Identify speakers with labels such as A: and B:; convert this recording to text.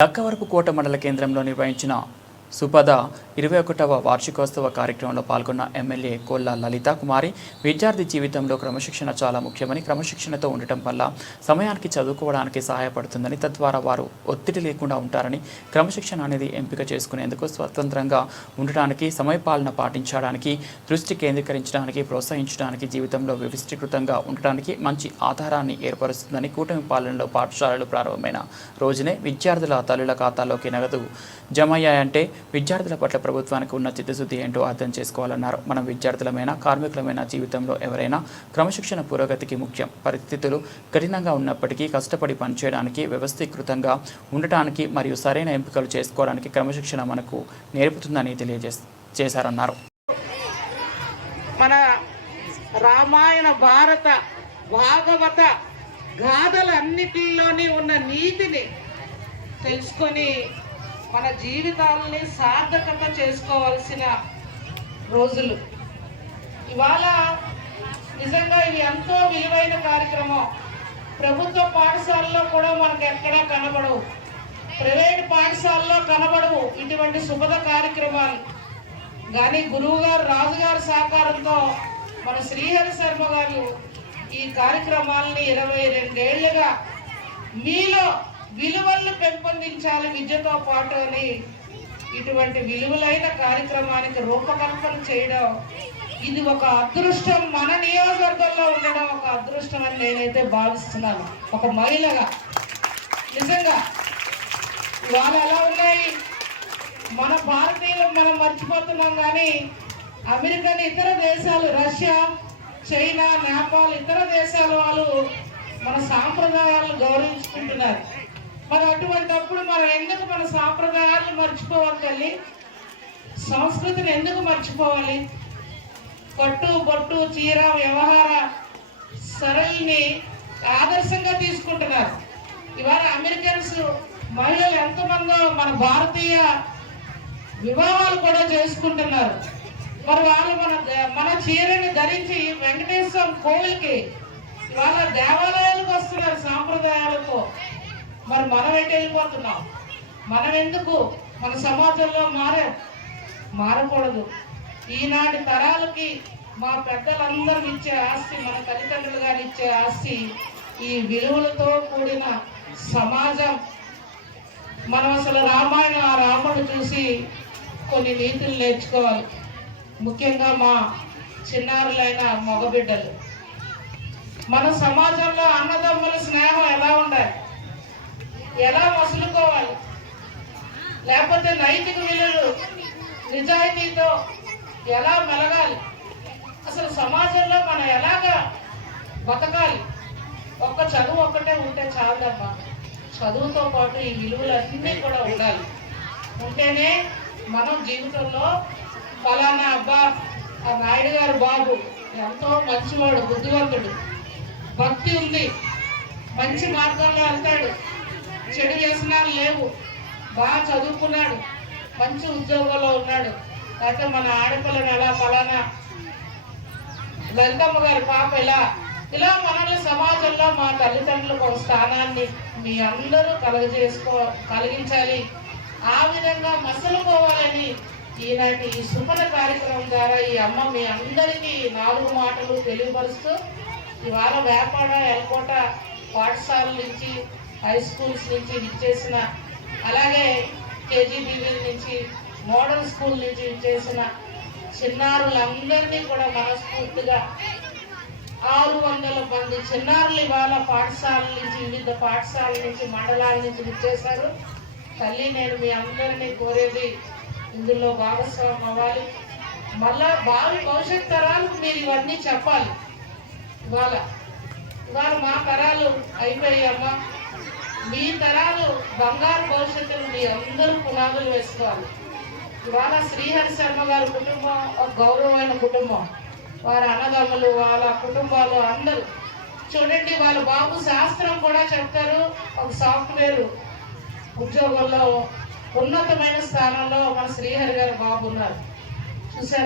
A: దక్కవరపు కోట మండల కేంద్రంలో నిర్వహించిన సుపద ఇరవై ఒకటవ వార్షికోత్సవ కార్యక్రమంలో పాల్గొన్న ఎమ్మెల్యే కోల్లా లలితా కుమారి విద్యార్థి జీవితంలో క్రమశిక్షణ చాలా ముఖ్యమని క్రమశిక్షణతో ఉండటం వల్ల సమయానికి చదువుకోవడానికి సహాయపడుతుందని తద్వారా వారు ఒత్తిడి లేకుండా ఉంటారని క్రమశిక్షణ అనేది ఎంపిక చేసుకునేందుకు స్వతంత్రంగా ఉండటానికి సమయపాలన పాటించడానికి దృష్టి కేంద్రీకరించడానికి ప్రోత్సహించడానికి జీవితంలో వ్యవస్థీకృతంగా ఉండటానికి మంచి ఆధారాన్ని ఏర్పరుస్తుందని కూటమి పాలనలో పాఠశాలలు ప్రారంభమైన రోజునే విద్యార్థుల తల్లుల ఖాతాలోకి నగదు జమ అయ్యాయంటే విద్యార్థుల పట్ల ప్రభుత్వానికి ఉన్న చిత్తశుద్ధి ఏంటో అర్థం చేసుకోవాలన్నారు. మనం విద్యార్థులమైన కార్మికులమైన జీవితంలో ఎవరైనా క్రమశిక్షణ పురోగతికి ముఖ్యం. పరిస్థితులు కఠినంగా ఉన్నప్పటికీ కష్టపడి పనిచేయడానికి వ్యవస్థీకృతంగా ఉండటానికి మరియు సరైన ఎంపికలు చేసుకోవడానికి క్రమశిక్షణ మనకు నేర్పుతుందని తెలియజే చేశారన్నారు.
B: మన రామాయణ భారత భాగవత గాథలన్నిటిలోని ఉన్న నీతిని తెలుసుకొని మన జీవితాలని సార్థకత చేసుకోవాల్సిన రోజులు. ఇవాళ నిజంగా ఇది ఎంతో విలువైన కార్యక్రమం. ప్రభుత్వ పాఠశాలలో కూడా మనకు ఎక్కడా కనబడవు. ప్రైవేట్ పాఠశాలలో కనబడవు ఇటువంటి శుభద కార్యక్రమాలు. కానీ గురువు గారు రాజుగారి సహకారంతో మన శ్రీహరి శర్మ గారు ఈ కార్యక్రమాలని ఇరవై రెండేళ్ళుగా మీలో విలువలను పెంపొందించాలి విద్యతో పాటు అని ఇటువంటి విలువలైన కార్యక్రమానికి రూపకల్పన చేయడం ఇది ఒక అదృష్టం మన నియోజకవర్గంలో ఉండడం ఒక అదృష్టం అని నేనైతే భావిస్తున్నాను. ఒక మహిళగా నిజంగా ఇవాళ ఎలా ఉన్నాయి? మన భారతీయులు మనం మర్చిపోతున్నాం కానీ అమెరికన్ ఇతర దేశాలు రష్యా చైనా నేపాల్ ఇతర దేశాల వాళ్ళు మన సాంప్రదాయాలను గౌరవించుకుంటున్నారు. మరి అటువంటప్పుడు మనం ఎందుకు మన సాంప్రదాయాలను మర్చిపోవాలి తల్లి? సంస్కృతిని ఎందుకు మర్చిపోవాలి? కట్టు బొట్టు చీర వ్యవహార సరళిని ఆదర్శంగా తీసుకుంటున్నారు. ఇవాళ అమెరికన్స్ మహిళలు ఎంతమందో మన భారతీయ వివాహాలు కూడా చేసుకుంటున్నారు. మరి వాళ్ళు మన మన చీరని ధరించి వెంకటేశ్వర కోవిల్కి ఇవాళ దేవాలయాలకు వస్తున్నారు సాంప్రదాయాలకు. మరి మనం ఎటు వెళ్ళిపోతున్నాం? మనం ఎందుకు మన సమాజంలో మారే మారకూడదు? ఈనాటి తరాలకి మా పెద్దలందరూ ఇచ్చే ఆస్తి మన తల్లిదండ్రులు గారు ఇచ్చే ఆస్తి ఈ విలువలతో కూడిన సమాజం. మనం అసలు రామాయణం ఆ రాముడు చూసి కొన్ని నీతులు నేర్చుకోవాలి. ముఖ్యంగా మా చిన్నారులైన మగబిడ్డలు. మన సమాజంలో అన్నదమ్ముల స్నేహం ఎలా ఉండాలి? ఎలా వసులుకోవాలి లేకపోతే నైతిక విలువలు నిజాయితీతో ఎలా మెలగాలి? అసలు సమాజంలో మనం ఎలాగా బతకాలి? ఒక్క చదువు ఒక్కటే ఉంటే చాలదమ్మా. చదువుతో పాటు ఈ విలువలన్నీ కూడా ఉండాలి. ఉంటేనే మనం జీవితంలో ఫలానా అబ్బా ఆ నాయుడు గారు బాబు ఎంతో మంచివాడు బుద్ధివంతుడు. భక్తి ఉంది. మంచి మార్గంలో వెళ్తాడు. చెడు వ్యసనాలు లేవు. బాగా చదువుకున్నాడు. మంచి ఉద్యోగంలో ఉన్నాడు. అయితే మన ఆడపిల్లని ఎలా ఫలానా లలితమ్మ గారి పాప ఇలా ఇలా మనల్ని సమాజంలో మా తల్లిదండ్రులకు ఒక స్థానాన్ని మీ అందరూ కలగజేసుకో కలిగించాలి. ఆ విధంగా మసలుకోవాలని ఈనాటి ఈ సుమన కార్యక్రమం ద్వారా ఈ అమ్మ మీ అందరికీ నాలుగు మాటలు తెలియపరుస్తూ ఇవాళ వేపాడ ఎల్కోట పాఠశాల నుంచి హై స్కూల్స్ నుంచి విచ్చేసిన అలాగే కేజీబీవీ నుంచి మోడల్ స్కూల్ నుంచి విచ్చేసిన చిన్నారులందరినీ కూడా మనస్ఫూర్తిగా ఆరు వందల మంది చిన్నారులు ఇవాళ పాఠశాలల నుంచి వివిధ పాఠశాల నుంచి మండలాల నుంచి విచ్చేశారు. తల్లి నేను మీ అందరినీ కోరేది ఇందులో భాగస్వామ్యం అవ్వాలి. మళ్ళా భావి భవిష్యత్ తరాలకు మీరు ఇవన్నీ చెప్పాలి. ఇవాళ ఇవాళ మా తరాలు అయిపోయాయమ్మా. మీ తరాలు బంగారు భవిష్యత్తును మీ అందరూ పునాదులు వేసుకోవాలి. ఇవాళ శ్రీహరి శర్మ గారి కుటుంబం ఒక గౌరవమైన కుటుంబం. వారి అన్నదమ్ములు వాళ్ళ కుటుంబాలు అందరూ. చూడండి వాళ్ళ బాబు శాస్త్రం కూడా చెప్తారు ఒక సాఫ్ట్వేర్ ఉద్యోగంలో ఉన్నతమైన స్థానంలో మన శ్రీహరి గారు బాబు ఉన్నారు. చూసారు